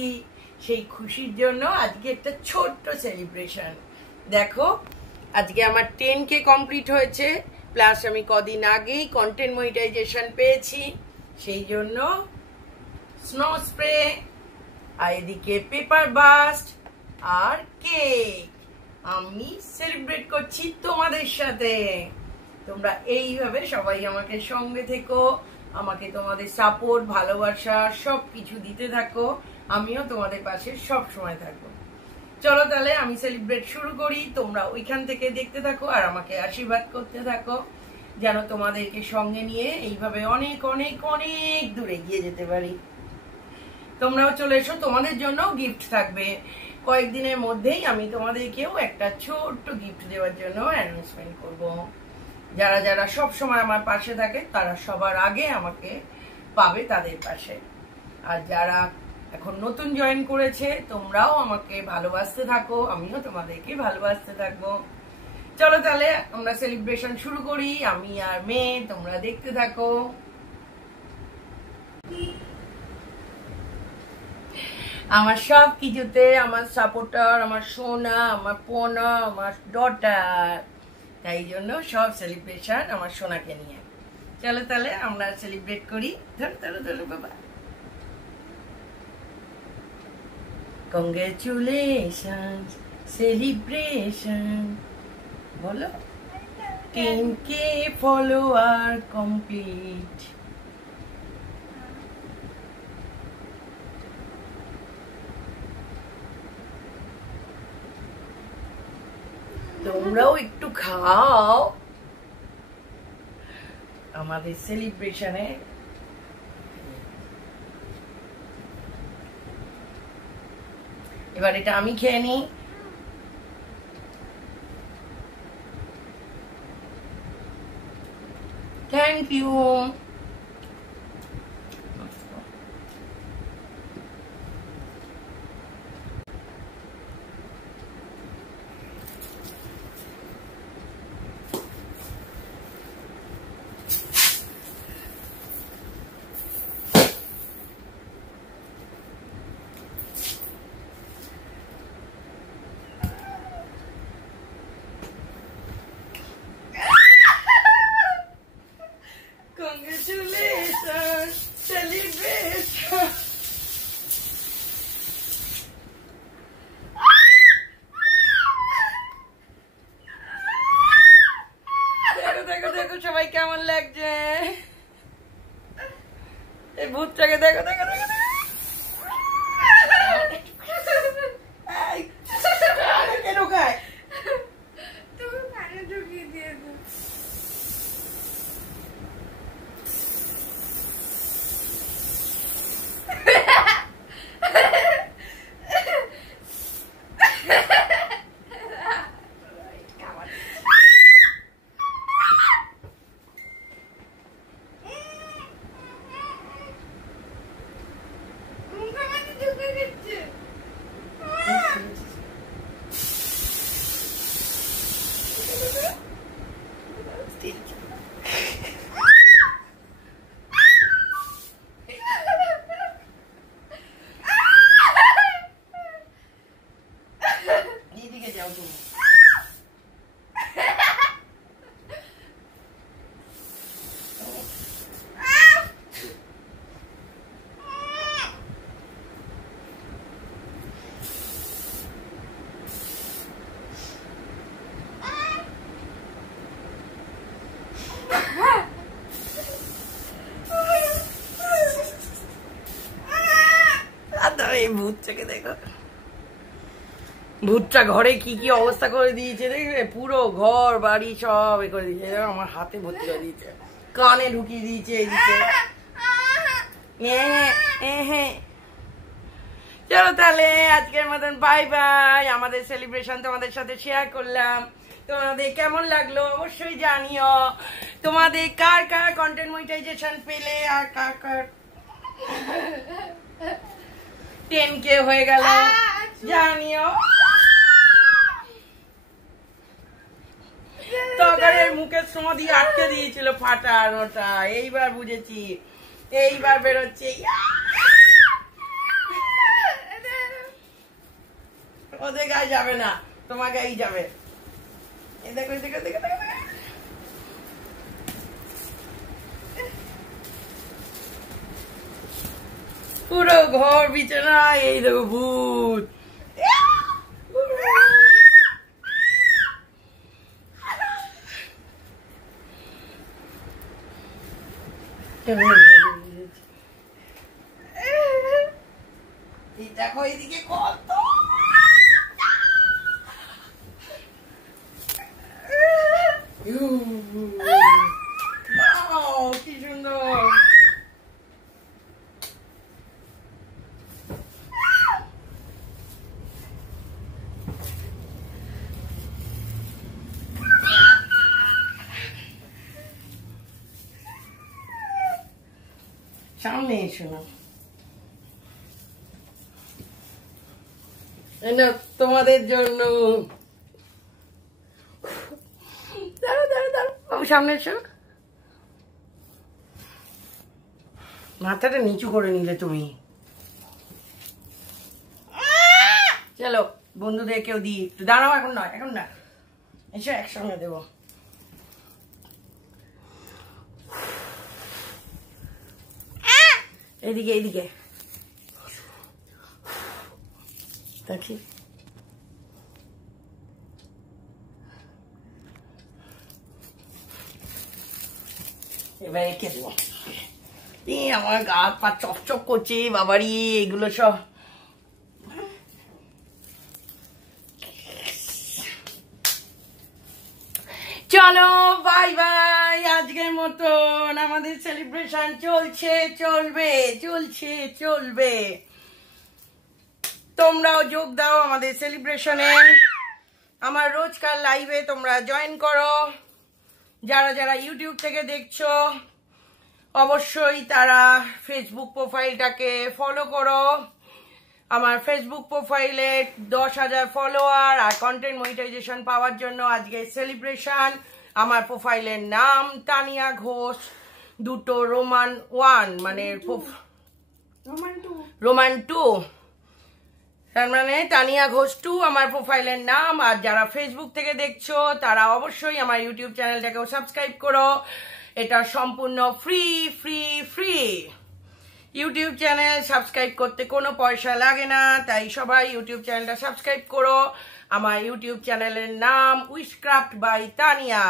খুশি, সেই খুশির জন্য আজকে একটা ছোট্ট সেলিব্রেশন। দেখো আজকে আমার 10K কমপ্লিট হয়েছে, প্লাস আমি কদিন আগেই কন্টেন্ট মনিটাইজেশন পেয়েছি, সেই জন্য স্নো স্প্রে আর এদিকে পেপার বাস্ট আর কেক আমি সেলিব্রেট করছি তোমাদের সাথে। তোমরা এইভাবে সবাই আমাকে সঙ্গে থেকো, আমাকে তোমাদের সাপোর্ট ভালোবাসা সবকিছু দিতে থাকো, আমিও তোমাদের পাশে সব সময় থাকবো। চলো তাহলে আমি সেলিব্রেট শুরু করি, তোমরা ওইখান থেকে দেখতে থাকো আর আমাকে আশীর্বাদ করতে থাকো যেন তোমাদেরকে সঙ্গে নিয়ে এইভাবে অনেক অনেক অনেক দূরে এগিয়ে যেতে পারি। তোমরাও চলে এসো, তোমাদের জন্য গিফট থাকবে। কয়েকদিনের মধ্যেই আমি তোমাদেরকেও একটা ছোট্ট গিফট দেওয়ার জন্য অ্যানাউন্সমেন্ট করব। যারা যারা সব সময় আমার পাশে থাকে তারা সবার আগে আমাকে পাবে তাদের পাশে, আর যারা এখন নতুন জয়েন করেছে তোমরাও আমাকে ভালোবাসতে থাকো, আমিও তোমাদেরকে ভালোবাসতে থাকবো। চলো তাহলে আমরা সেলিব্রেশন শুরু করি, আমি আর মেয়ে, তোমরা দেখতে থাকো। আমার সব কিছুতে আমার সাপোর্টার, আমার সোনা, আমার পোনা, আমার ডটার, তাই জন্য সব সেলিব্রেশন আমার সোনাকে নিয়ে। চলো তাহলে আমরা সেলিব্রেট করি। ধরো ধরো ধরো বাবা। কংগ্রেচুলেশন সেলিব্রেশন বলো। 10K follower complete. তোমরাও একটু খাও আমাদের সেলিব্রেশনে। এবার এটা আমি খেয়ে নিই। Thank you. Congratulations, celebration. দেখো দেখো দেখো সবাই কেমন লাগছে, এই ভূতটাকে দেখো দেখো দেখো দেখো। দিদিকে যাও তুমি। ভূতটাকে দেখো, ভূতটা ঘরে কি কি অবস্থা করে দিয়েছে দেখবে, পুরো ঘর বাড়ি সব এ করে দিয়েছে। আমার হাতে ভর্তি করে দিয়েছে, কানে ঢুকিয়ে দিয়েছে এদিকে। চলো তাহলে আজকের মতন বাই বাই। আমাদের সেলিব্রেশন তোমাদের সাথে শেয়ার করলাম, তোমাদের কেমন লাগলো অবশ্যই জানিও। তোমাদের কার কার কন্টেন্ট মনিটাইজেশন পেলে আর কার কার 10K হয়ে গেল জানিও। তগরের মুখের সমাধি আটকে দিয়েছিল ফাটানোটা, এইবার বুঝেছি, এইবার বেরোচ্ছে। যাবে না, তোমাকে এই যাবে। এই দেখো দেখো দেখো দেখো, পুরো ঘর বিছানা, এই দেখো ভূত। দেখো এইদিকে কত কি সুন্দর। সামনে এসো না, তোমাদের জন্য। দাঁড়াও দাঁড়াও দাঁড়াও, বাবু সামনে এসো। মাথাটা নিচু করে নিলে তুমি। চলো বন্ধুদেরকেও দিই একটু, দাঁড়াও, এখন নয়, এখন না, এসো একসঙ্গে দেবো। এইদিকে এইদিকে দেখি, এবার রেখে দেবো। আমার গা পা চকচক করছে বাবারি, এগুলো সব। চলো বাই বাই, আজকের মতন আমাদের সেলিব্রেশন চলছে, চলবে, চলছে, চলবে। তোমরাও যোগ দাও আমাদের সেলিব্রেশনে, আমার রোজকার লাইভে তোমরা জয়েন করো। যারা যারা ইউটিউব থেকে দেখছো অবশ্যই তারা ফেসবুক প্রোফাইলটাকে ফলো করো। আমার ফেসবুক প্রোফাইলে 10,000 ফলোয়ার আর কন্টেন্ট মনিটাইজেশন পাওয়ার জন্য আজকে সেলিব্রেশন। আমার প্রোফাইলের নাম তানিয়া ঘোষ, দুটো রোমান 1 মানে রোমান 2, তার মানে তানিয়া ঘোষ 2 আমার প্রোফাইলের নাম। আর যারা ফেসবুক থেকে দেখছো তারা অবশ্যই আমার ইউটিউব চ্যানেলটাকেও সাবস্ক্রাইব করো। এটা সম্পূর্ণ free free free. YouTube channel subscribe করতে কোনো পয়সা লাগে না, তাই সবাই ইউটিউব চ্যানেলটা সাবস্ক্রাইব করো। আমার ইউটিউব চ্যানেলের নাম উইশক্রাফট বাই তানিয়া।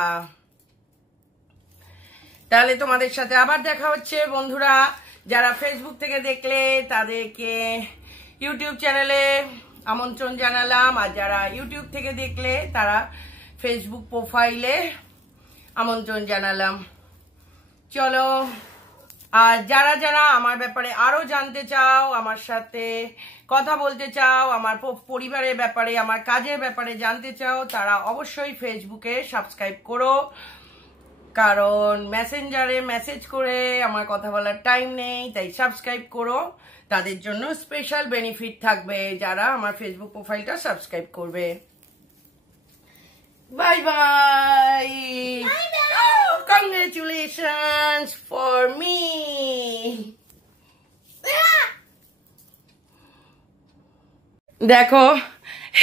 তাহলে তোমাদের সাথে আবার দেখা হচ্ছে বন্ধুরা। যারা ফেসবুক থেকে দেখলে তাদেরকে ইউটিউব চ্যানেলে আমন্ত্রণ জানালাম, আর যারা ইউটিউব থেকে দেখলে তারা ফেসবুক প্রোফাইলে আমন্ত্রণ জানালাম। চলো, আর যারা যারা আমার ব্যাপারে আরো জানতে চাও, আমার সাথে কথা বলতে চাও, আমার পরিবারের ব্যাপারে, আমার কাজের ব্যাপারে জানতে চাও, তারা অবশ্যই ফেসবুকে সাবস্ক্রাইব করো। কারণ মেসেঞ্জারে মেসেজ করে আমার কথা বলার টাইম নেই, তাই সাবস্ক্রাইব করো। তাদের জন্য স্পেশাল বেনিফিট থাকবে যারা আমার ফেসবুক প্রোফাইলটা সাবস্ক্রাইব করবে। Bye bye. Congratulations for me. দেখো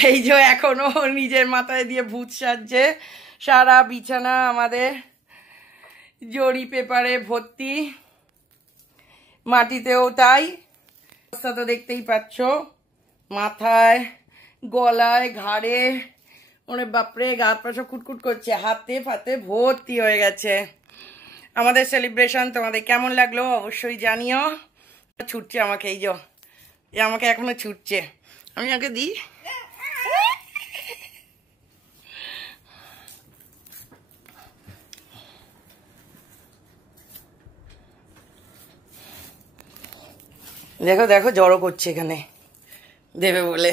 এই যে এখনো নিজের মাথায় দিয়ে ভূত সাজছে। সারা বিছানা আমাদের জরি পেপারে ভর্তি, মাটিতেও তাই। অবস্থা তো দেখতেই পাচ্ছ, মাথায়, গলায়, ঘাড়ে, ওরে বাপরে, গা হাত পা সব কুটকুট করছে, হাতে ফাতে ভর্তি হয়ে গেছে। আমাদের সেলিব্রেশন তোমাদের কেমন লাগলো অবশ্যই জানিও। ছুটছে আমাকে, এই যে আমাকে এখনো ছুটছে, আমি ওকে দিই। দেখো দেখো জড়ো করছে এখানে দেবে বলে।